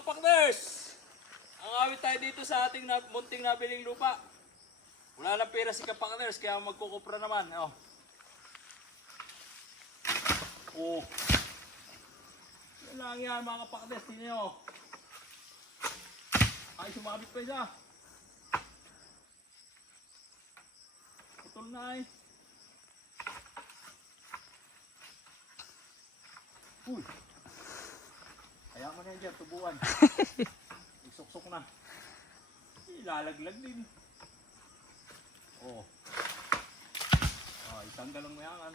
kapakners! Ang awit tayo dito sa ating na, munting nabiling lupa. Wala lang pera si kapakners, kaya magkukupra naman. Oh. Oh. Yan lang yan mga kapakners, tingnan nyo. Ay, sumabit pa isa. Putol na eh. Uy. Kaya mo na yan dyan, tubuan. Isuksok na. Ilalaglag din. Oh. Oh, isang galong mo yan.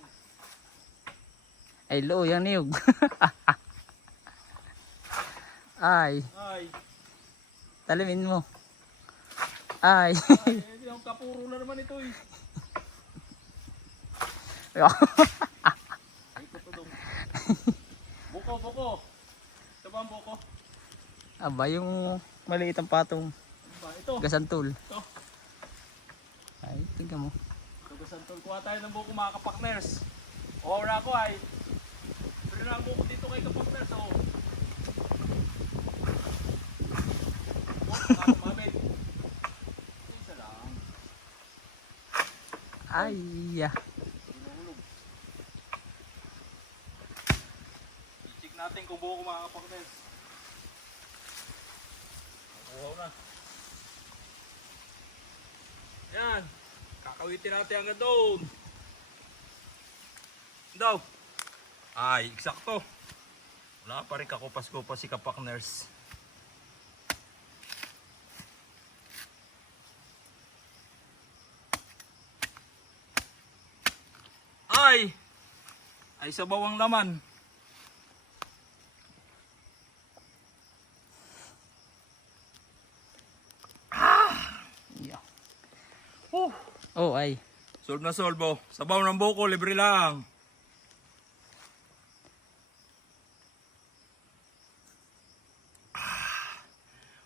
Ay, lo, yung niyog. Ay, Ay, talimin mo. Ay. ay, kapuro na naman ito eh. Ay, kutulong. Buko, buko. Ba ang buko? Aba, yung maliit ang patong Ano ba? Ito. gasantol. Ito. Ay, tingnan mo. Ito ba santol? Kuha tayo ng buko mga kapakners. O, na ako ay. Pero na ang buko dito kay kapakners. Oh. Ay, ya. Natin kung buo ko mga kapakners. Nakuha na. Yan. Kakawitin natin hanggang doon. Daw. Ay, eksakto. Wala pa rin kakupas-kupas si kapakners. Ay! Ay sa bawang laman. Oh. Oh, ay. Solve na solve, oh. Sabaw ng buko, libre lang. Ah.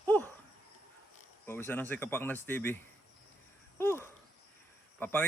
Oh. Pawisan na si Kapak Nas TV. Oh. Papakita.